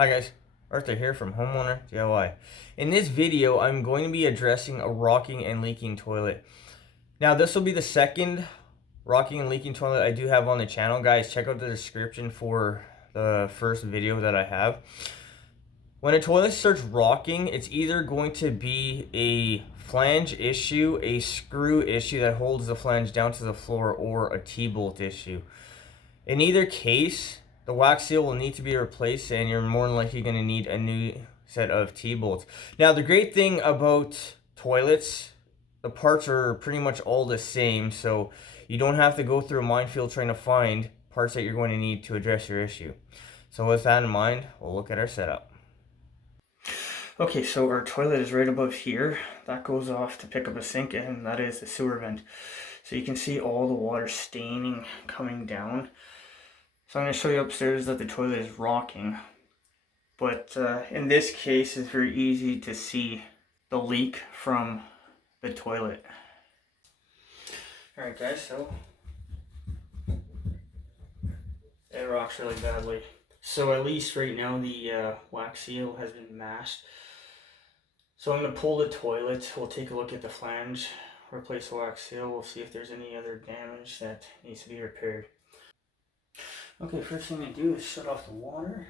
Hi guys, Arthur here from Homeowner DIY. In this video, I'm going to be addressing a rocking and leaking toilet. Now, this will be the second rocking and leaking toilet I do have on the channel. Guys, check out the description for the first video that I have. When a toilet starts rocking, it's either going to be a flange issue, a screw issue that holds the flange down to the floor, or a T-bolt issue. In either case, the wax seal will need to be replaced, and you're more than likely going to need a new set of T-bolts. Now, the great thing about toilets, the parts are pretty much all the same, so you don't have to go through a minefield trying to find parts that you're going to need to address your issue. So with that in mind, we'll look at our setup. Okay, so our toilet is right above here. That goes off to pick up a sink, and that is the sewer vent. So you can see all the water staining coming down. So I'm going to show you upstairs that the toilet is rocking. But in this case, it's very easy to see the leak from the toilet. Alright guys, so it rocks really badly. So at least right now the wax seal has been mashed. So I'm going to pull the toilet, we'll take a look at the flange, replace the wax seal, we'll see if there's any other damage that needs to be repaired. Okay, first thing to do is shut off the water.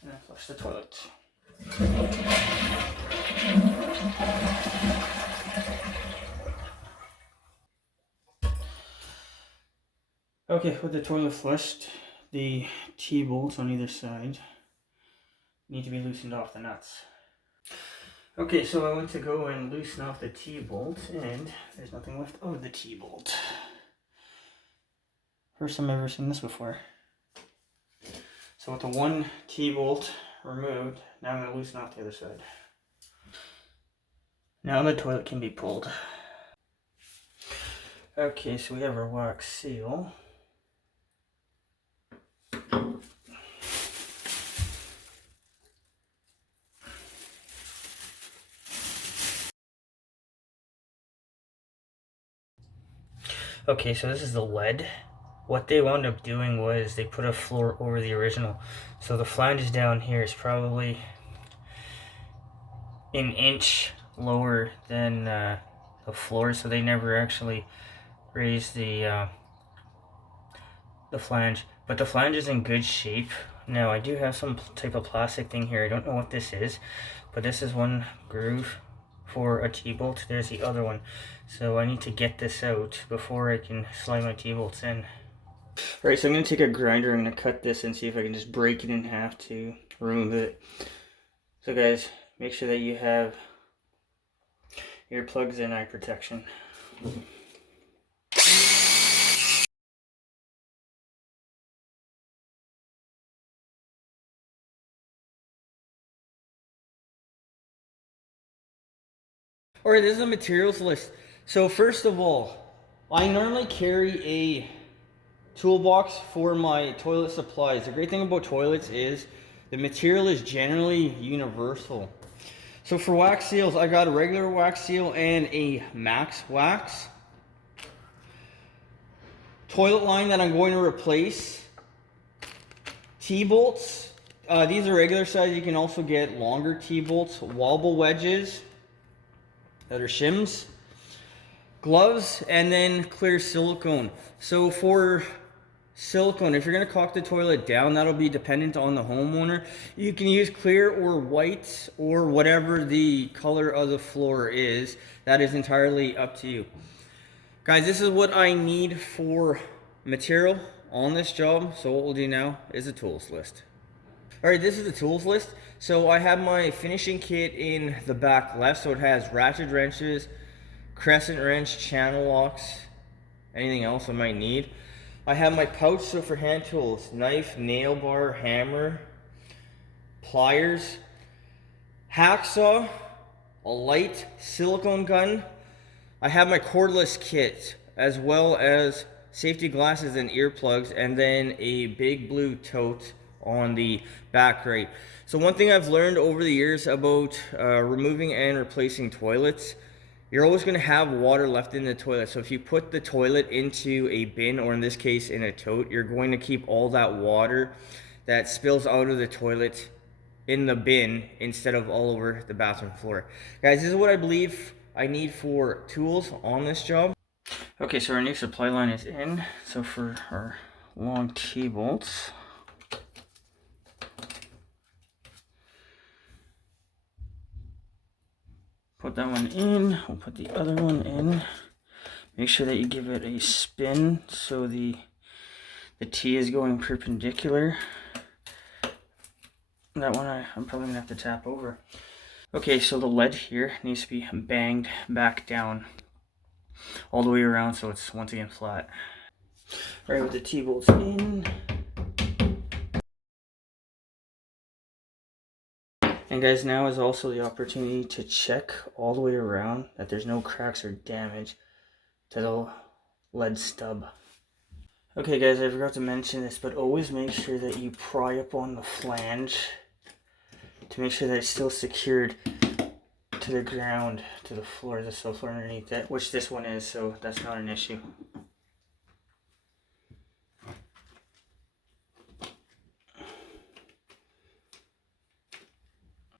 And then flush the toilet. Okay, with the toilet flushed, the T-bolts on either side need to be loosened off the nuts. Okay, so I went to go and loosen off the T-bolt, and there's nothing left of the T-bolt. First time I've ever seen this before. So with the one T-bolt removed, now I'm going to loosen off the other side. Now the toilet can be pulled. Okay, so we have our wax seal. Okay, so this is the lead. What they wound up doing was they put a floor over the original. So the flange down here is probably an inch lower than the floor, so they never actually raised the flange. But the flange is in good shape. Now I do have some type of plastic thing here. I don't know what this is, but this is one groove for a T-bolt. There's the other one. So I need to get this out before I can slide my T-bolts in. Alright, so I'm going to take a grinder, I'm going to cut this and see if I can just break it in half to remove it. So guys, make sure that you have earplugs and eye protection. Alright, this is a materials list. So first of all, I normally carry a toolbox for my toilet supplies. The great thing about toilets is the material is generally universal. So for wax seals, I got a regular wax seal and a max wax. Toilet line that I'm going to replace. T-bolts. These are regular size. You can also get longer T-bolts. Wobble wedges that are shims. Gloves, and then clear silicone. So for silicone, if you're going to caulk the toilet down, that'll be dependent on the homeowner. You can use clear or white or whatever the color of the floor is. That is entirely up to you. Guys, this is what I need for material on this job. So what we'll do now is a tools list. Alright, this is the tools list. So I have my finishing kit in the back left. So it has ratchet wrenches, Crescent wrench, channel locks, anything else I might need. I have my pouch, so for hand tools, knife, nail bar, hammer, pliers, hacksaw, a light, silicone gun. I have my cordless kit, as well as safety glasses and earplugs, and then a big blue tote on the back right. So one thing I've learned over the years about removing and replacing toilets you're always going to have water left in the toilet. So if you put the toilet into a bin, or in this case in a tote, you're going to keep all that water that spills out of the toilet in the bin instead of all over the bathroom floor. Guys, this is what I believe I need for tools on this job. Okay, so our new supply line is in. So for our long T-bolts, put that one in, we'll put the other one in. Make sure that you give it a spin so the T is going perpendicular. That one I'm probably gonna have to tap over. Okay, so the lead here needs to be banged back down all the way around so it's once again flat. All right, with the T-bolts in. And guys, now is also the opportunity to check all the way around that there's no cracks or damage to the lead stub. Okay guys, I forgot to mention this, but always make sure that you pry up on the flange to make sure that it's still secured to the ground, to the floor, the subfloor underneath it, which this one is, so that's not an issue.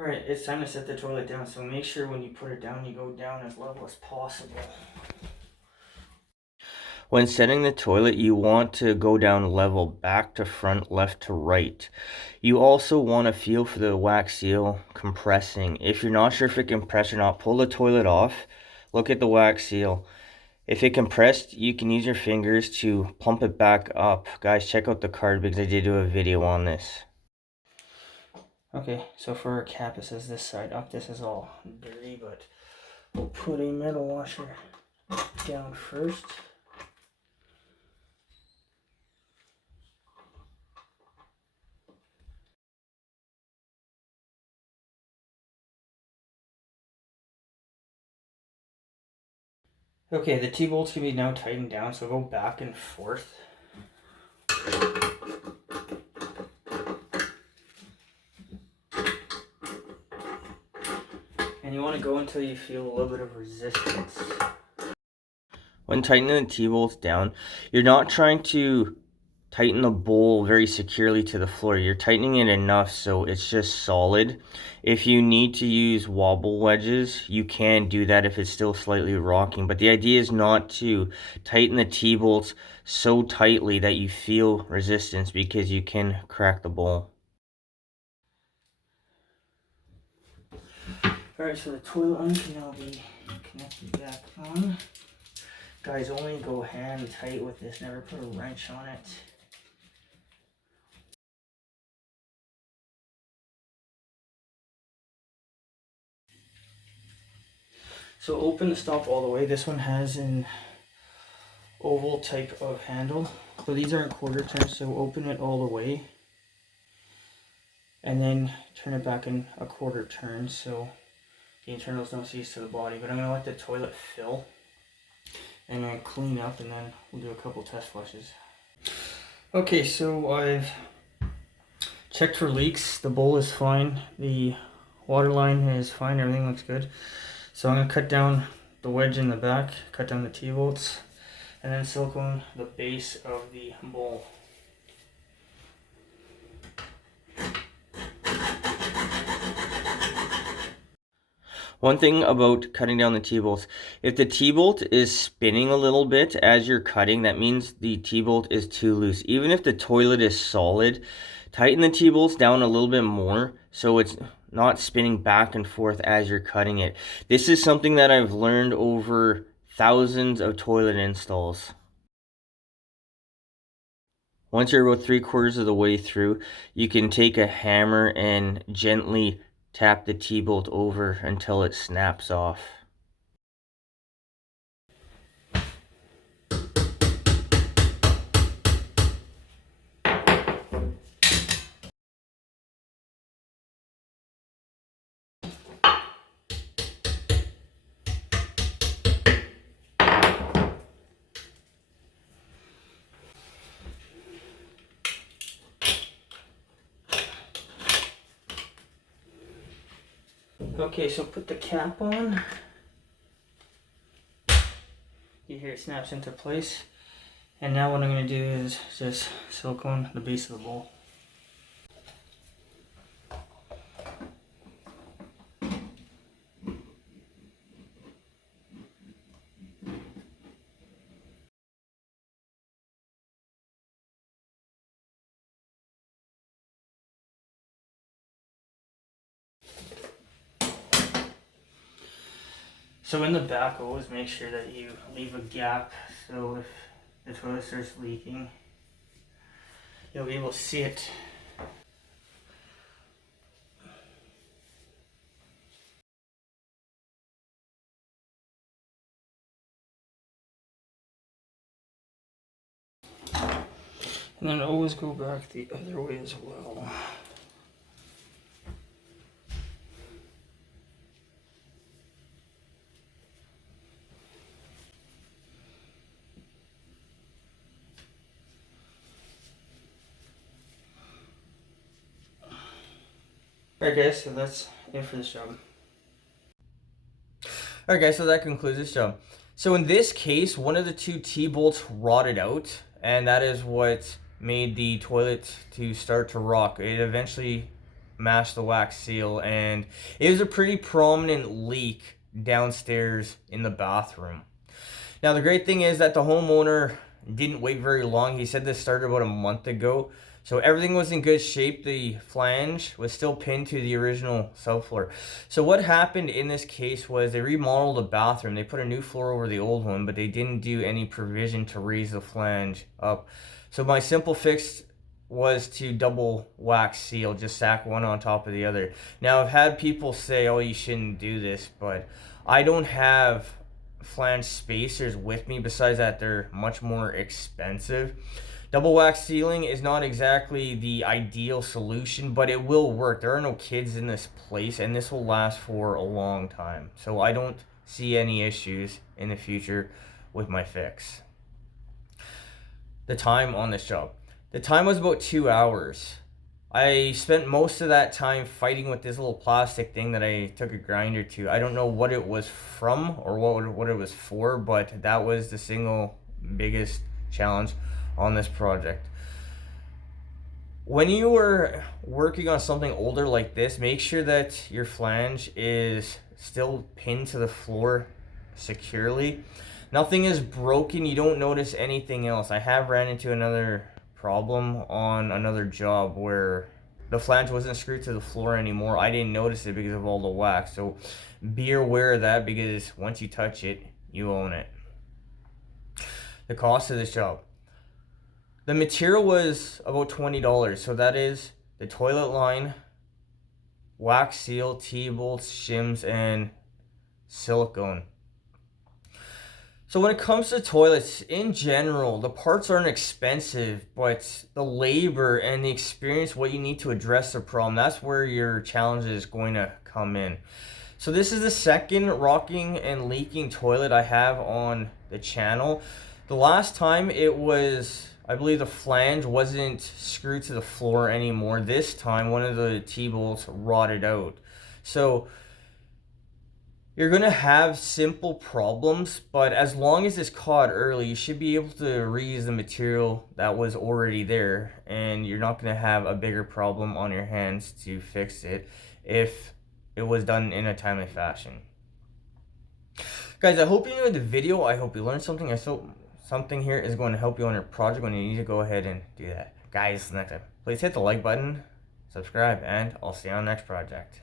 Alright, it's time to set the toilet down, so make sure when you put it down, you go down as level as possible. When setting the toilet, you want to go down level, back to front, left to right. You also want to feel for the wax seal compressing. If you're not sure if it compressed or not, pull the toilet off, look at the wax seal. If it compressed, you can use your fingers to pump it back up. Guys, check out the card because I did do a video on this. Okay, so for our cap, it says this side up. This is all dirty, but we'll put a metal washer down first. Okay, the T-bolts can be now tightened down, so go back and forth. And you want to go until you feel a little bit of resistance. When tightening the T-bolts down, you're not trying to tighten the bowl very securely to the floor. You're tightening it enough so it's just solid. If you need to use wobble wedges, you can do that if it's still slightly rocking. But the idea is not to tighten the T-bolts so tightly that you feel resistance, because you can crack the bowl. Alright, so the toilet line can now be connected back on. Guys, only go hand tight with this, never put a wrench on it. So open the stop all the way. This one has an oval type of handle. So these aren't quarter turns, so open it all the way. And then turn it back in a quarter turn so the internals don't seize to the body. But I'm going to let the toilet fill and then clean up, and then we'll do a couple test flushes. Okay, so I've checked for leaks. The bowl is fine. The water line is fine. Everything looks good. So I'm going to cut down the wedge in the back, cut down the T-bolts, and then silicone the base of the bowl. One thing about cutting down the T-bolts, if the T-bolt is spinning a little bit as you're cutting, that means the T-bolt is too loose. Even if the toilet is solid, tighten the T-bolts down a little bit more so it's not spinning back and forth as you're cutting it. This is something that I've learned over thousands of toilet installs. Once you're about 3/4 of the way through, you can take a hammer and gently tap the T-bolt over until it snaps off. Okay, so put the cap on. here, it snaps into place. And now what I'm going to do is just silicone the base of the bowl. So in the back, always make sure that you leave a gap, so if the toilet starts leaking, you'll be able to see it. And then always go back the other way as well. Alright guys, so that's it for this job. Alright guys, so that concludes this job. So in this case, one of the two T-bolts rotted out, and that is what made the toilet to start to rock. It eventually mashed the wax seal, and it was a pretty prominent leak downstairs in the bathroom. Now the great thing is that the homeowner didn't wait very long. He said this started about a month ago. So everything was in good shape. The flange was still pinned to the original subfloor. So what happened in this case was they remodeled the bathroom. They put a new floor over the old one, but they didn't do any provision to raise the flange up. So my simple fix was to double wax seal, just stack one on top of the other. Now I've had people say, oh, you shouldn't do this, but I don't have flange spacers with me. Besides that, they're much more expensive. Double wax sealing is not exactly the ideal solution, but it will work. There are no kids in this place, and this will last for a long time. So I don't see any issues in the future with my fix. The time on this job. The time was about 2 hours. I spent most of that time fighting with this little plastic thing that I took a grinder to. I don't know what it was from or what it was for, but that was the single biggest challenge on this project. When you are working on something older like this, make sure that your flange is still pinned to the floor securely. Nothing is broken. You don't notice anything else. I have ran into another problem on another job where the flange wasn't screwed to the floor anymore. I didn't notice it because of all the wax. So be aware of that, because once you touch it, you own it. The cost of this job. The material was about $20. So that is the toilet line, wax seal, T-bolts, shims, and silicone. So when it comes to toilets, in general, the parts aren't expensive, but the labor and the experience, what you need to address the problem, that's where your challenge is going to come in. So this is the second rocking and leaking toilet I have on the channel. The last time it was, I believe the flange wasn't screwed to the floor anymore. This time one of the T-bolts rotted out. So you're going to have simple problems, but as long as it's caught early, you should be able to reuse the material that was already there, and you're not going to have a bigger problem on your hands to fix it if it was done in a timely fashion. Guys, I hope you enjoyed the video. I hope you learned something. I hope something here is going to help you on your project when you need to go ahead and do that. Guys, next time, please hit the like button, subscribe, and I'll see you on the next project.